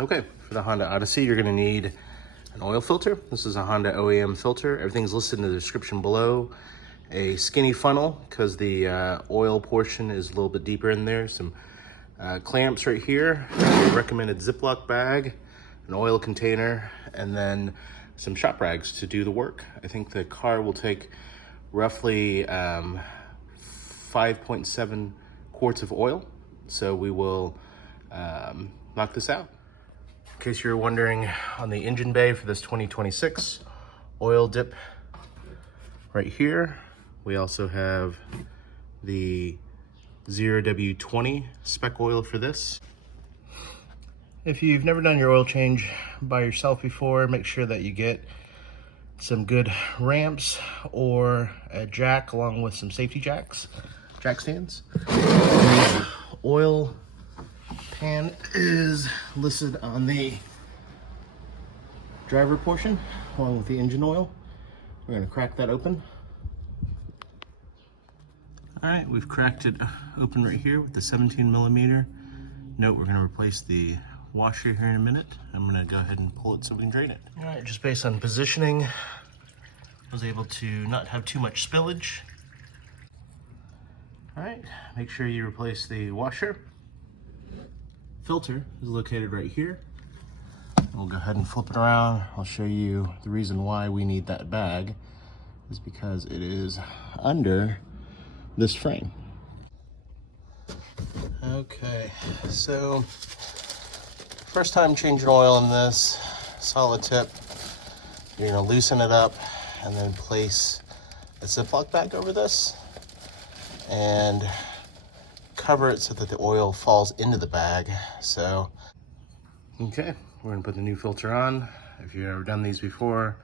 Okay, for the Honda Odyssey, you're gonna need an oil filter. This is a Honda OEM filter. Everything's listed in the description below. A skinny funnel, because the oil portion is a little bit deeper in there. Some clamps right here, a recommended Ziploc bag, an oil container, and then some shop rags to do the work. I think the car will take roughly 5.7 quarts of oil. So we will knock this out. In case you're wondering, on the engine bay for this 2026 oil dip right here, we also have the 0W20 spec oil for this. If you've never done your oil change by yourself before, make sure that you get some good ramps or a jack along with some safety jack stands. Oil pan is listed on the driver portion along with the engine oil. We're going to crack that open. All right, we've cracked it open right here with the 17mm. Note we're going to replace the washer here in a minute. I'm going to go ahead and pull it so we can drain it. All right, just based on positioning, I was able to not have too much spillage. All right, make sure you replace the washer. Filter is located right here. We'll go ahead and flip it around. I'll show you the reason why we need that bag is because it is under this frame. Okay, so first time changing oil in this, solid tip. You're gonna loosen it up and then place a Ziploc bag over this and cover it so that the oil falls into the bag. So, okay, we're gonna put the new filter on. If you've ever done these before,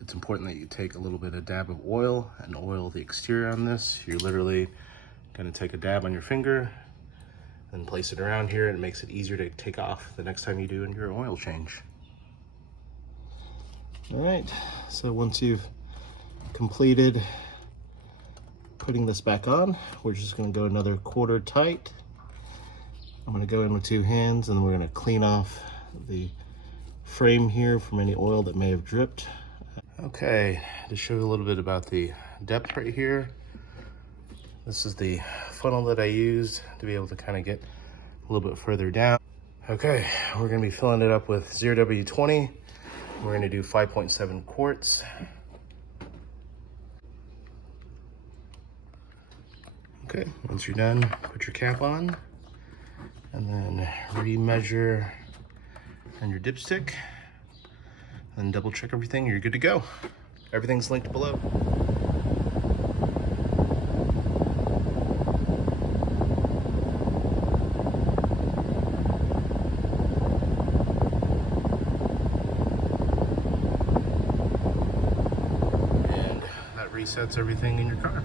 it's important that you take a little bit of dab of oil and oil the exterior on this. You're literally gonna take a dab on your finger and place it around here, and it makes it easier to take off the next time you do your oil change. All right, so once you've completed putting this back on, we're just gonna go another quarter tight. I'm gonna go in with two hands and then we're gonna clean off the frame here from any oil that may have dripped. Okay, to show you a little bit about the depth right here. This is the funnel that I used to be able to kind of get a little bit further down. Okay, we're gonna be filling it up with 0W20. We're gonna do 5.7 quarts. Okay, once you're done, put your cap on and then re-measure on your dipstick and double check everything. You're good to go. Everything's linked below. And that resets everything in your car.